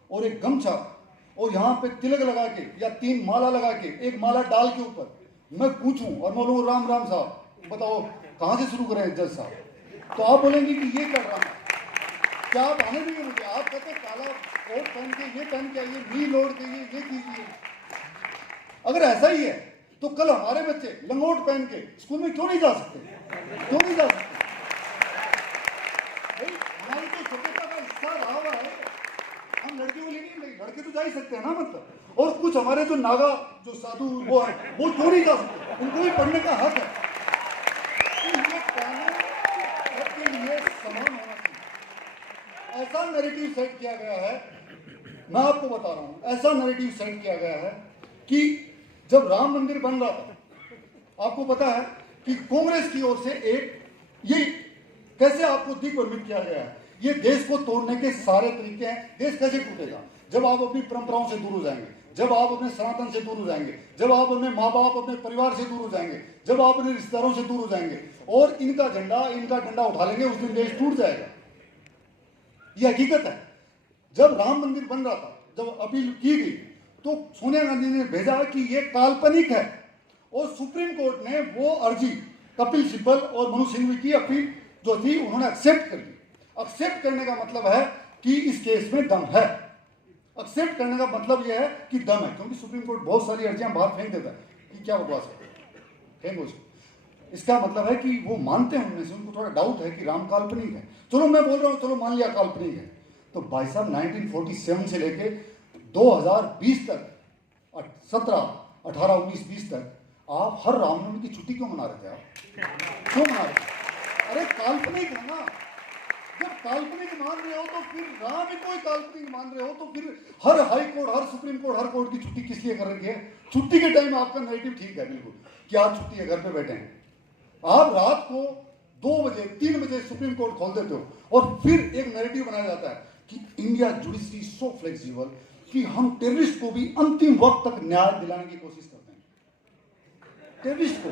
और एक गमछा और यहाँ पे तिलक लगा के या 3 माला लगा के, एक माला डाल के ऊपर मैं पूछूं और मैं बोलूँ राम राम साहब बताओ कहाँ से शुरू करें जज साहब, तो आप बोलेंगे कि ये कर रहा है, क्या आप आने देंगे मुझे? आप कहते काला कोट पहन के, ये पहन के आइए, नी लोड के ये कीजिए। अगर ऐसा ही है तो कल हमारे बच्चे लंगोट पहन के स्कूल में क्यों नहीं जा सकते? क्यों नहीं जा सकते? हमारी लड़कियों को लेके नहीं, लड़के तो जा ही सकते हैं ना, मतलब। और कुछ हमारे जो नागा जो साधु वो है वो क्यों नहीं जा सकते, उनको भी पढ़ने का हक है। तो ये कानून सबके लिए समान होना चाहिए। ऐसा नैरेटिव सेट किया गया है, मैं आपको बता रहा हूं, ऐसा नैरेटिव सेट किया गया है कि जब राम मंदिर बन रहा था, आपको पता है कि कांग्रेस की ओर से ये कैसे आपको दिग्भ्रमित किया गया है, ये देश को तोड़ने के सारे तरीके हैं। देश कैसे टूटेगा? जब आप अपनी परंपराओं से दूर हो जाएंगे, जब आप अपने सनातन से दूर हो जाएंगे, जब आप अपने माँ बाप अपने परिवार से दूर हो जाएंगे, जब आप अपने रिश्तेदारों से दूर हो जाएंगे और इनका झंडा इनका डंडा उठा लेंगे, उस दिन देश टूट जाएगा। ये हकीकत है। जब राम मंदिर बन रहा था, जब अपील की गई, तो सोनिया गांधी ने भेजा कि ये काल्पनिक है, और सुप्रीम कोर्ट ने वो अर्जी कपिल सिब्बल और मनु सिंघवी की अपील जो थी उन्होंने एक्सेप्ट कर ली। एक्सेप्ट करने का मतलब है कि इस केस में दम है। एक्सेप्ट करने का मतलब यह है कि दम है, क्योंकि सुप्रीम कोर्ट बहुत सारी अर्जियां बाहर फेंक देता है कि क्या बकवास है, फेंक उसको। इसका मतलब है कि वो मानते हैं, उनमें से उनको थोड़ा डाउट है कि राम काल्पनिक है। चलो मैं बोल रहा हूँ, चलो मान लिया काल्पनिक है, तो भाई साहब 1947 से लेके 2020 तक, 17, 18, 19, 20 तक आप हर रामनवमी की छुट्टी क्यों मना रहे थे? आप क्यों मना रहे थे? अरे काल्पनिक है ना। जब काल्पनिक मान रहे हो तो फिर राम ही कोई काल्पनिक मान रहे हो, तो फिर हर हाई कोर्ट, हर सुप्रीम कोर्ट, हर कोर्ट की छुट्टी किस लिए कर रखी है? छुट्टी के टाइम आपका नैरेटिव ठीक है बिल्कुल कि आज छुट्टी है, घर पे बैठे हैं। आप रात को 2 बजे 3 बजे सुप्रीम कोर्ट खोल देते हो और फिर एक नैरेटिव बनाया जाता है कि इंडिया जुडिशरी सो फ्लेक्सिबल कि हम टेररिस्ट को भी अंतिम वक्त तक न्याय दिलाने की कोशिश करते हैं। टेररिस्ट को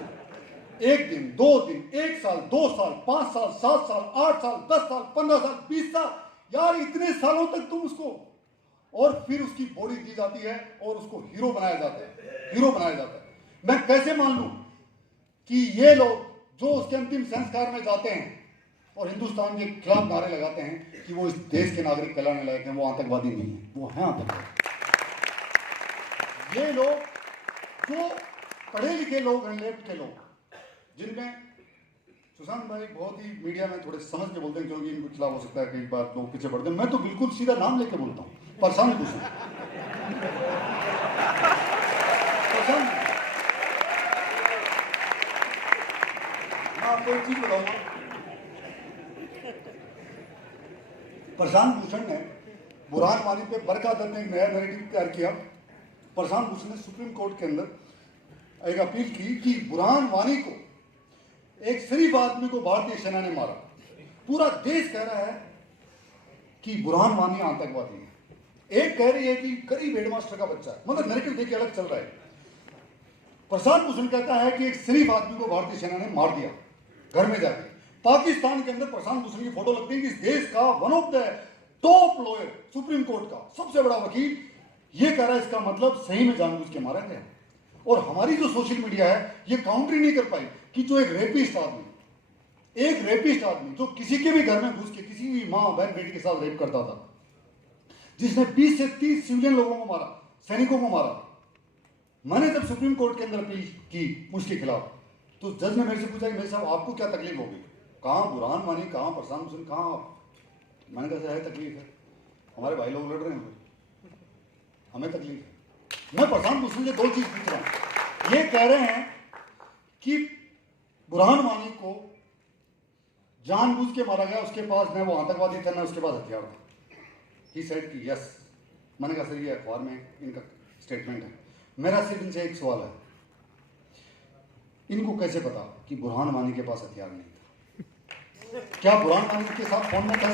1 दिन, 2 दिन, 1 साल, 2 साल, 5 साल, 7 साल, 8 साल, 10 साल, 15 साल, 20 साल, यार इतने सालों तक तुम उसको, और फिर उसकी बॉडी दी जाती है और उसको हीरो बनाया जाता है, हीरो बनाया जाता है। मैं कैसे मान लूं कि ये लोग जो उसके अंतिम संस्कार में जाते हैं और हिंदुस्तान के खिलाफ नारे लगाते हैं कि वो इस देश के नागरिक कहलाने लायक हैं, वो आतंकवादी नहीं है, वो है आतंकवादी। ये लोग जो पढ़े लिखे लोग हैं, लेफ्ट के लोग, जिनमें सुशांत भाई बहुत ही मीडिया में थोड़े समझ के बोलते हैं, क्योंकि इनके खिलाफ हो सकता है कई बार लोग पीछे पड़ते हैं। मैं तो बिल्कुल सीधा नाम लेके बोलता हूँ, प्रशांत भूषण। मैं आपको एक चीज बताऊंगा, प्रशांत भूषण ने बुरहान वानी पे बरका दत्त ने एक नया नैरेटिव तैयार किया। प्रशांत भूषण ने सुप्रीम कोर्ट के अंदर एक अपील की कि बुरहान वानी को, एक शरीफ आदमी को भारतीय सेना ने मारा। पूरा देश कह रहा है कि बुरहान वानी आतंकवादी है, एक कह रही है कि गरीब हेडमास्टर का बच्चा है, मतलब नैरेटिव देखिए अलग चल रहा है। प्रशांत भूषण कहता है कि एक शरीफ आदमी को भारतीय सेना ने मार दिया घर में जाके। पाकिस्तान के अंदर प्रशांत भूषण की फोटो लगती है कि इस देश का one of the top lawyer, supreme court का सबसे बड़ा वकील, ये कह रहा है इसका मतलब सही में जानबूझ के मारा गया। और हमारी जो सोशल मीडिया है ये काउंटर ही नहीं कर पाई कि जो एक रेपिस्ट आदमी जो किसी के भी घर में घुस के किसी भी माँ बहन बेटी के साथ रेप करता था, जिसने 20 से 30 सिविलियन लोगों को मारा, सैनिकों को मारा। मैंने जब सुप्रीम कोर्ट के अंदर अपील की उसके खिलाफ, तो जज ने मेरे से पूछा कि मेरे साहब आपको क्या तकलीफ होगी? कहाँ बुरहान वानी, कहाँ प्रशांत भूषण, कहाँ आप? मैंने कहा है तकलीफ है, हमारे भाई लोग लड़ रहे हैं, हमें तकलीफ है। मैं प्रशांत भूषण से 2 चीज पूछ रहा हूं। ये कह रहे हैं कि बुरहान वानी को जानबूझ के मारा गया, उसके पास न वो आतंकवादी था न उसके पास हथियार था। ही सेड कि यस। मैंने कहा सर ये अखबार में इनका स्टेटमेंट है। मेरा सिर्फ इनसे एक सवाल है, इनको कैसे पता कि बुरहान वानी के पास हथियार नहीं था? क्या बुरहान वानी के साथ फोन में था?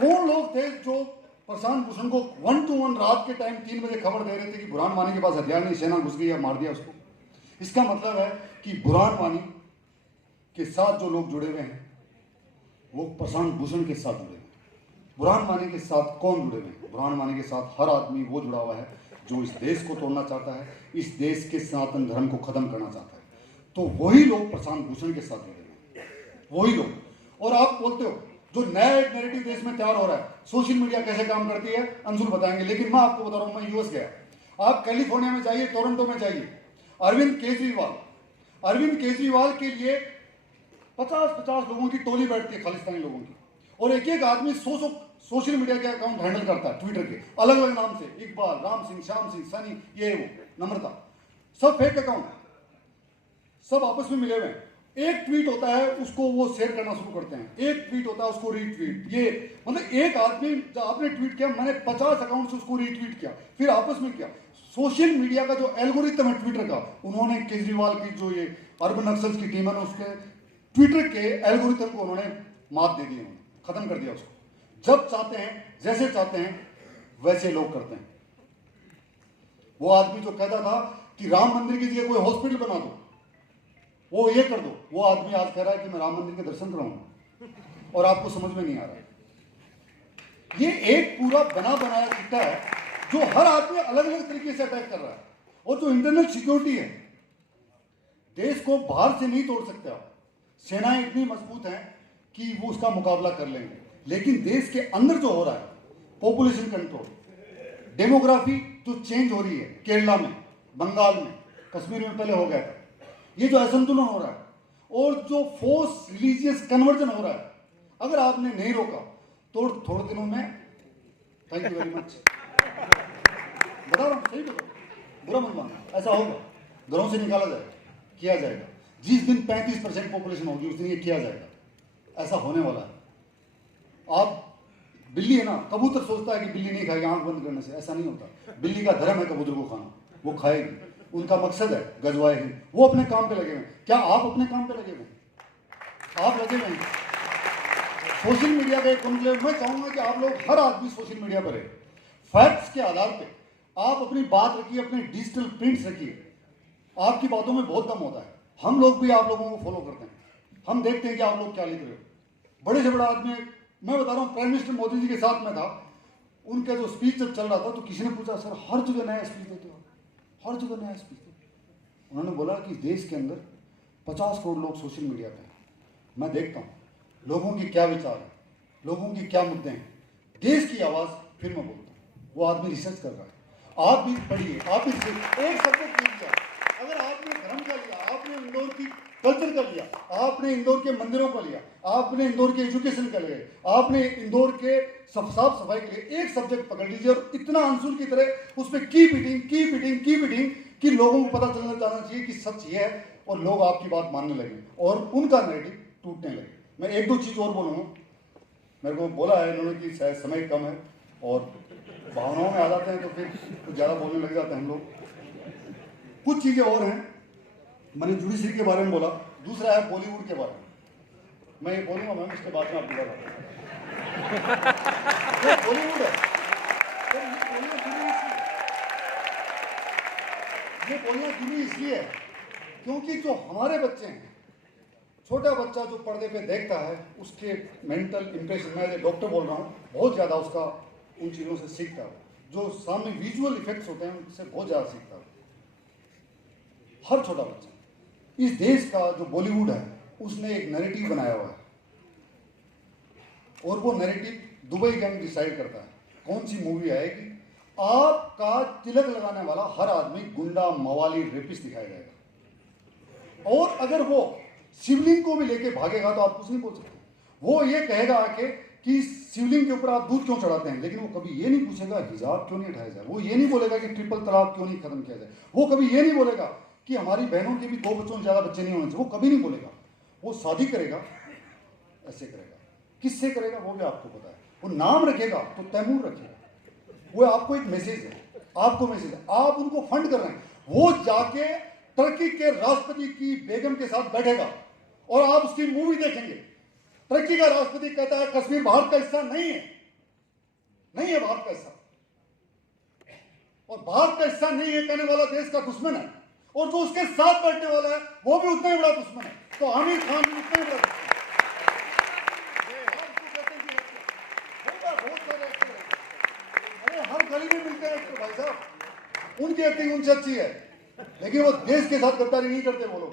कौन लोग थे जो प्रशांत भूषण को 1 to 1 रात के टाइम 3 बजे खबर दे रहे थे कि बुरहान वानी के पास हथियार नहीं, सेना घुस गई या मार दिया उसको? इसका मतलब है कि बुरहान वानी के साथ जो लोग जुड़े हुए हैं वो प्रशांत भूषण के साथ जुड़े हुए हैं। बुरहान वानी के साथ कौन जुड़े हुए हैं? बुरहान वानी के साथ हर आदमी वो जुड़ा हुआ है जो इस देश को तोड़ना चाहता है, इस देश के सनातन धर्म को खत्म करना चाहता है। तो वही लोग प्रशांत भूषण के साथ जुड़े हुए हैं, वही लोग। और आप बोलते हो जो नया एक नैरेटिव देश में तैयार हो रहा है, सोशल मीडिया कैसे काम करती है अंशुल बताएंगे, लेकिन मैं आपको बता रहा हूं, मैं यूएस गया, आप कैलिफोर्निया में जाइए, टोरंटो में जाइए, अरविंद केजरीवाल के लिए 50-50 लोगों की टोली बैठती है, खालिस्तानी लोगों की, और एक एक आदमी सोशल मीडिया के अकाउंट हैंडल करता है, ट्विटर के अलग अलग नाम से, इकबाल, राम सिंह, श्याम सिंह, सनी, ये वो, नम्रता, सब फेक अकाउंट, सब आपस में मिले हुए हैं। एक ट्वीट होता है उसको वो शेयर करना शुरू करते हैं, एक ट्वीट होता है उसको रीट्वीट, ये मतलब एक आदमी आपने ट्वीट किया, मैंने 50 अकाउंट से उसको रीट्वीट किया, फिर आपस में किया। सोशल मीडिया का जो एल्गोरिथम है ट्विटर का, उन्होंने केजरीवाल की जो ये अर्बन नक्सल्स की टीम है उसके ट्विटर के एल्गोरिथम को उन्होंने मात दे दी, उन्होंने खत्म कर दिया उसको। जब चाहते हैं, जैसे चाहते हैं वैसे लोग करते हैं। वो आदमी जो कहता था कि राम मंदिर की जगह कोई हॉस्पिटल बना दो, वो ये कर दो, वो आदमी आज कह रहा है कि मैं राम मंदिर के दर्शन कराऊंगा, और आपको समझ में नहीं आ रहा है। ये एक पूरा बना बनाया चिट्टा है जो हर आदमी अलग अलग तरीके से अटैक कर रहा है। और जो इंटरनल सिक्योरिटी है, देश को बाहर से नहीं तोड़ सकते आप, सेनाएं इतनी मजबूत हैं कि वो उसका मुकाबला कर लेंगे, लेकिन देश के अंदर जो हो रहा है, पॉपुलेशन कंट्रोल, डेमोग्राफी जो चेंज हो रही है, केरला में, बंगाल में, कश्मीर में पहले हो गया था, ये जो असंतुलन हो रहा है और जो फोर्स रिलीजियस कन्वर्जन हो रहा है, अगर आपने नहीं रोका तो थोड़े दिनों में, थैंक यू वेरी मच, बता रहा हूं, सही बता, बुरा मत मानना, ऐसा होगा, घरों से निकाला जाएगा, किया जाएगा। जिस दिन 35% पॉपुलेशन होगी उस दिन ये किया जाएगा, ऐसा होने वाला है। आप बिल्ली है ना, कबूतर सोचता है कि बिल्ली नहीं खाएगी आंख बंद करने से, ऐसा नहीं होता। बिल्ली का धर्म है कबूतर को खाना, वो खाएगी, उनका मकसद है गजवाए हिंद, वो अपने काम पे लगे हुए हैं। क्या आप अपने काम पे लगे हुए हैं? आप लगे हुए हैं सोशल मीडिया का एक कॉन्क्लेव। मैं चाहूंगा कि आप लोग, हर आदमी सोशल मीडिया पर है, फैक्ट्स के आधार पे आप अपनी बात रखिए, अपने डिजिटल प्रिंट्स रखिए, आपकी बातों में बहुत दम होता है। हम लोग भी आप लोगों को फॉलो करते हैं, हम देखते हैं कि आप लोग क्या लिख रहे हो। बड़े से बड़ा आदमी, मैं बता रहा हूँ, प्राइम मिनिस्टर मोदी जी के साथ में था, उनका जो स्पीच जब चल रहा था तो किसी ने पूछा, सर हर जगह नया स्पीच देते हो, हर जगह नया स्पीच देते हो। उन्होंने बोला कि देश के अंदर 50 करोड़ लोग सोशल मीडिया पे हैं, मैं देखता हूँ लोगों के क्या विचार है, लोगों के क्या मुद्दे हैं, देश की आवाज़ फिर मैं बोलता हूँ। वो आदमी रिसर्च कर रहा है, आप भी पढ़िए, आप भी एक सब्जेक्ट लीजिए। अगर आपने धर्म का लिया, आपने इंदौर की कल्चर का लिया, आपने इंदौर के मंदिरों का लिया, आपने इंदौर के एजुकेशन का लिया, आपने इंदौर के साफ सफाई के लिए एक सब्जेक्ट पकड़ लीजिए और इतना आंसुल की तरह उस पर की बीटिंग कि लोगों को पता चलना जाना चाहिए कि सच ये है, और लोग आपकी बात मानने लगे और उनका नैरेटिव टूटने लगे। मैं एक दो चीज़ और बोलूँगा, मेरे को बोला है इन्होंने कि शायद समय कम है और भावनाओं में आ जाते हैं तो फिर कुछ ज़्यादा बोलने लग जाते हैं हम लोग। कुछ चीज़ें और हैं, मैंने जुडिशरी के बारे में बोला, दूसरा है बॉलीवुड के बारे में। मैं ये बोलूँगा मैम, इसके बाद में आप पूरा बॉलीवुड है, ये बोलना जरूरी इसलिए है क्योंकि जो हमारे बच्चे हैं, छोटा बच्चा जो पर्दे पे देखता है, उसके मेंटल इंप्रेशन, मैं डॉक्टर बोल रहा हूँ, बहुत ज़्यादा उसका उन चीज़ों से सीखता है। जो सामने विजुअल इफेक्ट्स होते हैं उनसे बहुत ज़्यादा सीखता है हर छोटा बच्चा। इस देश का जो बॉलीवुड है उसने एक नैरेटिव बनाया हुआ है और वो नैरेटिव दुबई गैंग डिसाइड करता है कौन सी मूवी आएगी। आपका तिलक लगाने वाला हर आदमी गुंडा, मवाली, रेपिस्ट दिखाया जाएगा, और अगर वो शिवलिंग को भी लेके भागेगा तो आप कुछ नहीं बोल सकते। वो ये कहेगा आके कि शिवलिंग के ऊपर आप दूध क्यों चढ़ाते हैं, लेकिन वो कभी ये नहीं पूछेगा हिजाब क्यों नहीं हटाया जाए, वो ये नहीं बोलेगा कि ट्रिपल तलाक क्यों नहीं खत्म किया जाए, वो कभी ये नहीं बोलेगा कि हमारी बहनों के भी 2 बच्चों से ज़्यादा बच्चे नहीं होने चाहिए, वो कभी नहीं बोलेगा। वो शादी करेगा, ऐसे करेगा, किससे करेगा वो भी आपको पता है। वो नाम रखेगा तो तैमूर रखेगा, वो आपको एक मैसेज है, आपको मैसेज है, आप उनको फंड कर रहे हैं। वो जाके टर्की के राष्ट्रपति की बेगम के साथ बैठेगा और आप उसकी मूवी देखेंगे। टर्की का राष्ट्रपति कहता है कश्मीर भारत का हिस्सा नहीं है, नहीं है भारत का हिस्सा, और भारत का हिस्सा नहीं है कहने वाला देश का दुश्मन है, और जो उसके साथ बैठने वाला है वो भी उतना ही बड़ा दुश्मन है। तो आमिर खान भी उतना ही बड़ा दुश्मन है। बहुत सारे एक्टर हैं, अरे हर गली में मिलते हैं एक्टर भाई साहब, उनकी एक्टिंग उनसे अच्छी है, लेकिन वो देश के साथ गद्दारी नहीं करते वो लोग।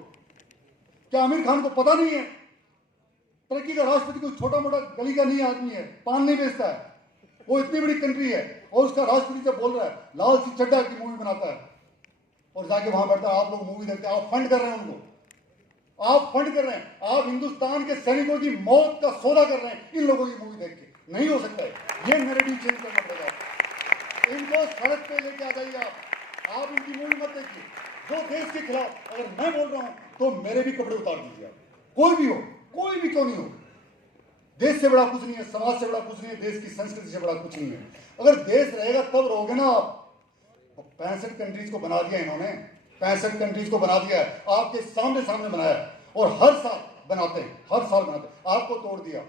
क्या आमिर खान को पता नहीं है टर्की का राष्ट्रपति कोई छोटा मोटा गली का नहीं आदमी है, पान नहीं बेचता है, वो इतनी बड़ी कंट्री है, और उसका राष्ट्रपति जब बोल रहा है लाल सिंह चड्ढा की मूवी बनाता है और जाके वहां बैठता है, आप लोग मूवी देखते हैं, आप फंड कर रहे हैं उनको, आप फंड कर रहे हैं, आप हिंदुस्तान के सैनिकों की मौत का सौदा कर रहे हैं इन लोगों की मूवी देख के। नहीं हो सकता है, ये नैरेटिव चेंज करना पड़ेगा। इनको सड़क पे लेके आ जाइए आप इनकी मूवी मत देखिए। जो देश के खिलाफ अगर मैं बोल रहा हूं तो मेरे भी कपड़े उतार दीजिए आप, कोई भी हो, कोई भी क्यों नहीं हो। देश से बड़ा कुछ नहीं है, समाज से बड़ा कुछ नहीं है, देश की संस्कृति से बड़ा कुछ नहीं है। अगर देश रहेगा तब रहोगे ना आप। 65 कंट्रीज को बना दिया इन्होंने, 65 कंट्रीज को बना दिया है, आपके सामने सामने बनाया है, और हर साल बनाते हैं, हर साल बनाते हैं। आपको तोड़ दिया,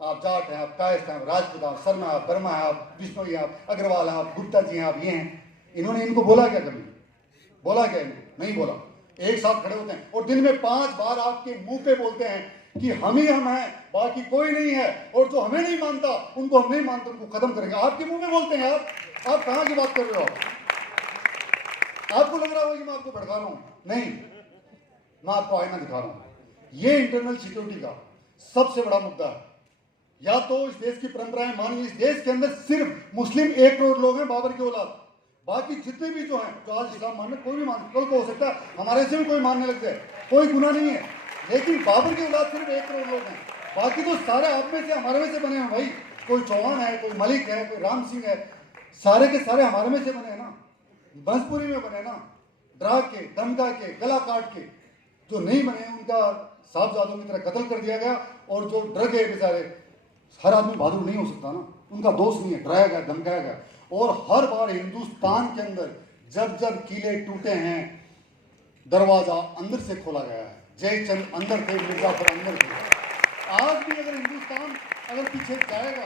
आप जाट हैं, आप कायस्थ हैं, आप राजपूत, आप शर्मा, आप वर्मा हैं, आप बिश्नोई, आप अग्रवाल हैं, आप गुप्ता जी हैं, आप ये हैं। इन्होंने इनको बोला क्या कभी? बोला क्या इनको? नहीं बोला। एक साथ खड़े होते हैं और दिन में 5 बार आपके मुंह पे बोलते हैं कि हम ही हम हैं, बाकी कोई नहीं है, और जो हमें नहीं मानता उनको हम नहीं मानते, उनको खत्म करेंगे। आपके मुंह में बोलते हैं। आप कहां की बात कर रहे हो? आपको लग रहा होगा कि मैं आपको भड़का रहा हूं, नहीं, मैं आपको आईना दिखा रहा हूं। ये इंटरनल सिक्योरिटी का सबसे बड़ा मुद्दा है। या तो इस देश की परंपराएं मानिए, इस देश के अंदर सिर्फ मुस्लिम 1 करोड़ लोग हैं, बाबर की औलाद। बाकी जितने भी जो हैं, जो आज इस्लाम मानने, कोई भी मान, कल को हो सकता है हमारे से भी कोई मानने लग जाए, कोई गुनाह नहीं है। लेकिन बाबर की औलाद सिर्फ 1 करोड़ लोग हैं, बाकी तो सारे आप में से हमारे में से बने हैं भाई। कोई चौहान है, कोई मलिक है, कोई राम सिंह है, सारे के सारे हमारे में से बने हैं ना, बंसपुरी में बने ना, डरा के, धमका के, गला काट के। जो नहीं बने उनका साहबजादों की तरह कत्ल कर दिया गया, और जो डर गए बेचारे, हर आदमी बहादुर नहीं हो सकता ना, उनका दोष नहीं है, डराया गया, धमकाया गया। और हर बार हिंदुस्तान के अंदर जब जब किले टूटे हैं, दरवाजा अंदर से खोला गया है। जयचंद अंदर थे, मिर्जापुर अंदर थे। आज भी अगर हिंदुस्तान अगर पीछे जाएगा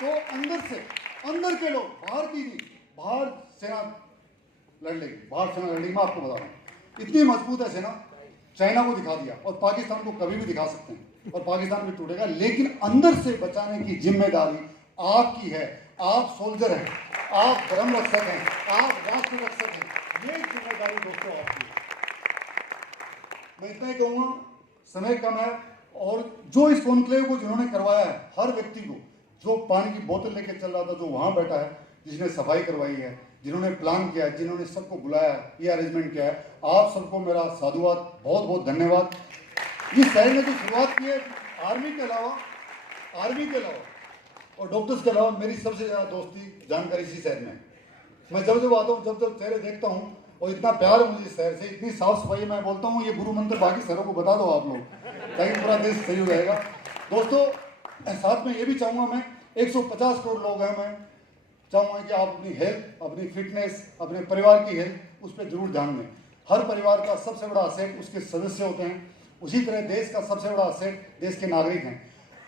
तो अंदर से, अंदर के लोग, बाहर की नहीं, बाहर सेना लड़ लेगी, बाहर सेना लड़ लेगी। मैं आपको बता रहा हूँ, इतनी मजबूत है सेना, चाइना को दिखा दिया और पाकिस्तान को कभी भी दिखा सकते हैं, और पाकिस्तान भी टूटेगा। लेकिन अंदर से बचाने की जिम्मेदारी आपकी है। आप सोल्जर हैं, आप धर्म रक्षक हैं, आप राष्ट्र रक्षक हैं, ये जिम्मेदारी दोस्तों आपकी है। मैं इतना ही कहूँगा, समय कम है, और जो इस कॉन्क्लेव को जिन्होंने करवाया है, हर व्यक्ति को, जो पानी की बोतल लेके चल रहा था, जो वहाँ बैठा है, जिसने सफाई करवाई है, जिन्होंने प्लान किया है, जिन्होंने सबको बुलाया है, ये अरेंजमेंट किया है, आप सबको मेरा साधुवाद, बहुत बहुत धन्यवाद। इस शहर ने जो शुरुआत की है, आर्मी के अलावा और डॉक्टर्स के अलावा मेरी सबसे ज़्यादा दोस्ती जानकारी इसी शहर में। मैं जब जब आता हूँ, जब जब चेहरे देखता हूँ, और इतना प्यार है मुझे इस शहर से, इतनी साफ सफाई। मैं बोलता हूँ ये गुरु मंत्र बाकी शहरों को बता दो आप लोग, ताकि पूरा देश सही हो जाएगा। दोस्तों, साथ में ये भी चाहूँगा, मैं 150 करोड़ लोग हैं, मैं चाहूँगा कि आप अपनी हेल्थ, अपनी फिटनेस, अपने परिवार की हेल्थ, उस पर जरूर ध्यान दें। हर परिवार का सबसे बड़ा असेट उसके सदस्य होते हैं, उसी तरह देश का सबसे बड़ा असेट देश के नागरिक हैं।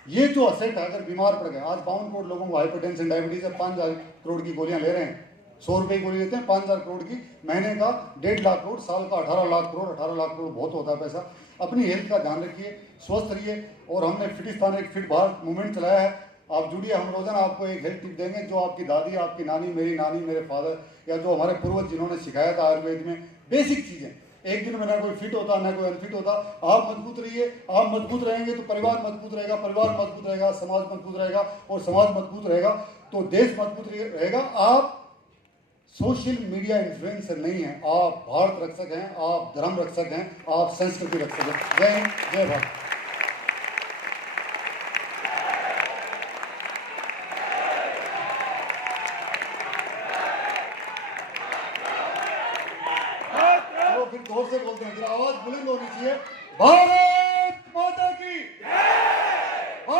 ये जो असेट है, अगर बीमार पड़ गए, आज 52 करोड़ लोगों को हाइपरटेंशन, डायबिटीज है, 5000 करोड़ की गोलियां ले रहे हैं, 100 रुपये की गोली लेते हैं, 5000 करोड़ की, महीने का 1.5 लाख करोड़, साल का 18 लाख करोड़। 18 लाख करोड़ बहुत होता है पैसा। अपनी हेल्थ का ध्यान रखिए, स्वस्थ रहिए। और हमने फिटिस्तान, एक फिट भारत मूवमेंट चलाया है, आप जुड़िए, हम रोजाना आपको एक हेल्थ टिप देंगे, जो आपकी दादी, आपकी नानी, मेरी नानी, मेरे फादर, या जो हमारे पूर्वज जिन्होंने सिखाया था आयुर्वेद में, बेसिक चीज़ें। एक दिन में ना कोई फिट होता, ना कोई अनफिट होता। आप मजबूत रहिए, आप मजबूत रहेंगे तो परिवार मजबूत रहेगा, परिवार मजबूत रहेगा, समाज मजबूत रहेगा, और समाज मजबूत रहेगा तो देश मजबूत रहेगा। आप सोशल मीडिया इन्फ्लुएंसर नहीं हैं, आप भारत रक्षक हैं, आप धर्म रक्षक हैं, आप संस्कृति रक्षक हैं। जय हिंद, जय भारत। फिर जोर से बोलते हैं, आवाज बुलंद होनी चाहिए। भारत